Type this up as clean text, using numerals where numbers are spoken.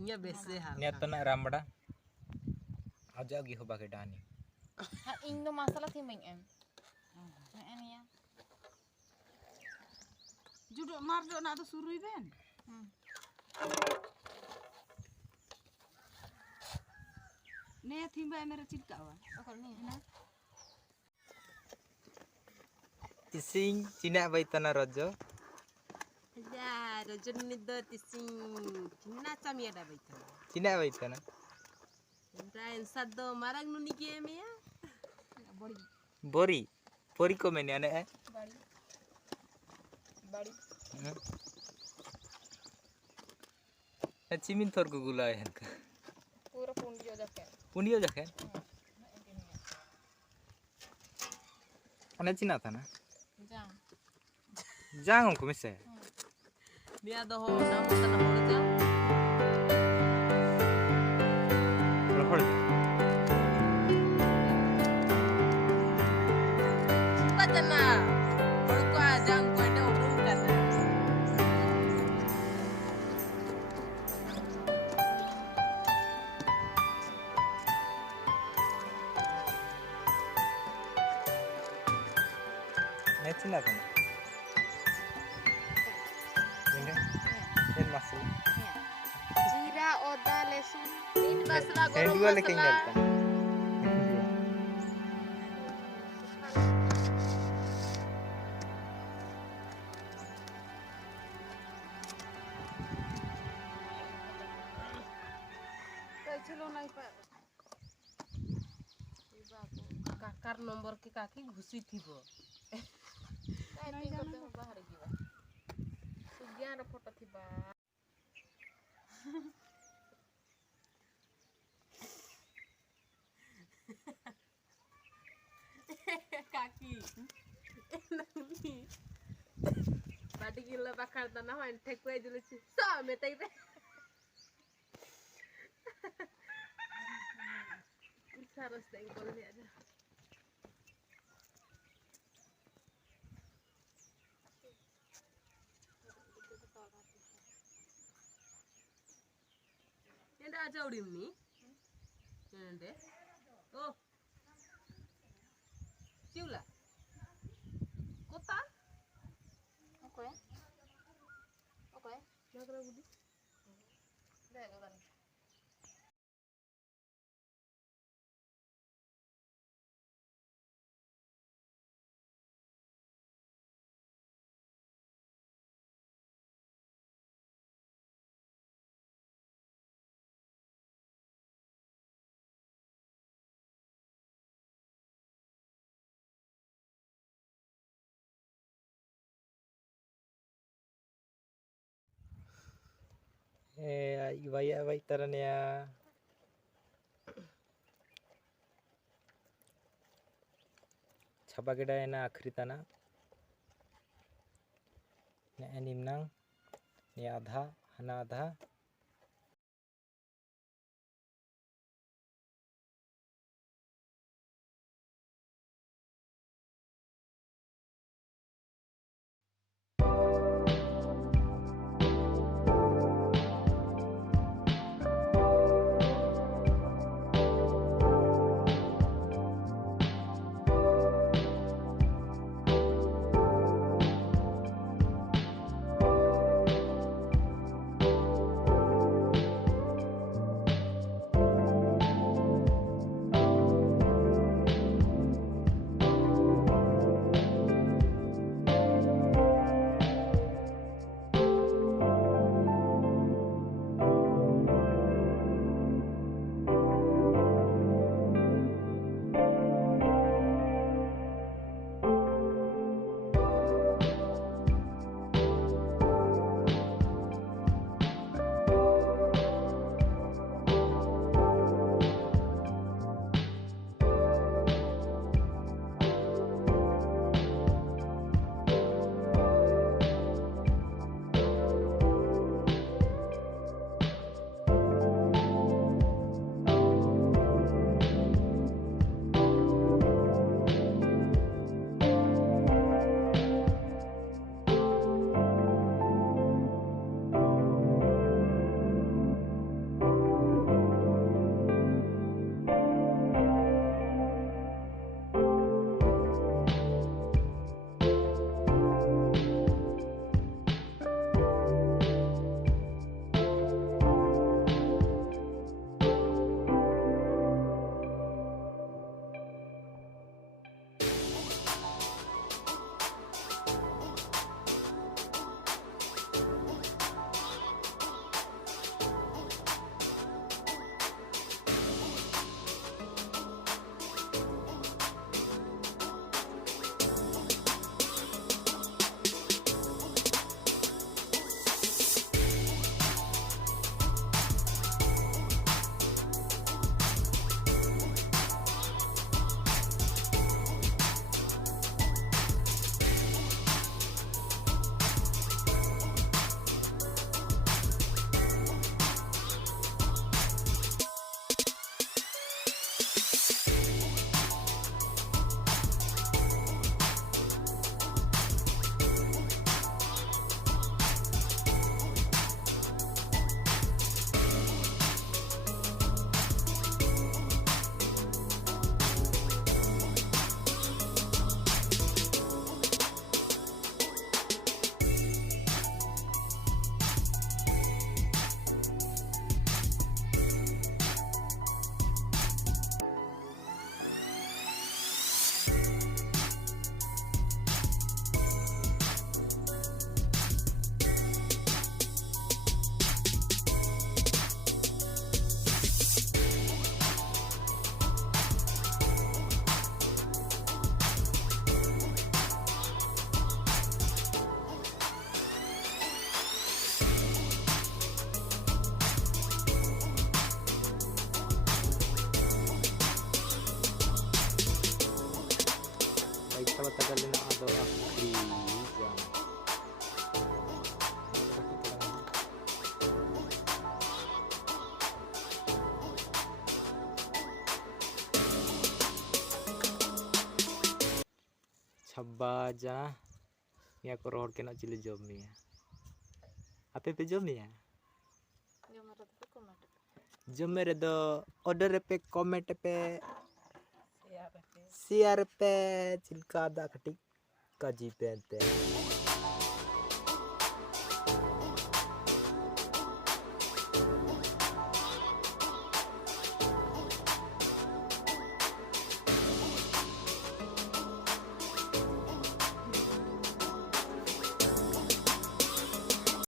Nya bese hal. Niat na rambada. Aja gi hoba ke dani. Ing do masalah sih main em. Ini ya. Juduk mardo nak tu surui ben. Ne thimba mere चिटका wa. Okol ni na. Tising cina baitana rojo. Ya, rojo ni do tising cina cami ada baitana. Cina baitana. Rain sado marang nuni game ya. Bori. Bori ko mene ane eh. Bari. Cimin thor ko gula है इनका Pura pundio jaket. पुनियो जखे अने चिना था ना Jang. जांग हमको मिसे Dia do namu tanah horja. Rohru Bajana. Horko ajang ko ite urung kana. ने चिना था ना ini masuk Jira, oda, lesun. Ini basla saya gorong dua lagi masala. nyalkan Chelo nai pa. Kakar nomor ke kaki gusui thibo. Ini kote bahar giwa. Sugian ada foto tiba. Kaki. Nani. Badi gila bakar tanah main tekwe dulu sih. So, metai be. Harus tengkol ni aja. Yang dah aja udim ni. Yang deh. Oh. Ciula. Kota? Oke. Oke. Nagra budi. Deh, odan. Ibaya baitaran ya छापा गेड़ा है ना आखरी तना ने निम्नांग ने आधा हना आधा बाजा या को रोड के ना चिले जॉब में है आपे पे जॉब में है जो मेरे तो कमेंट जो मेरे दो ऑर्डर पे कमेंट पे शेयर पे चिलका दा खटी काजी पे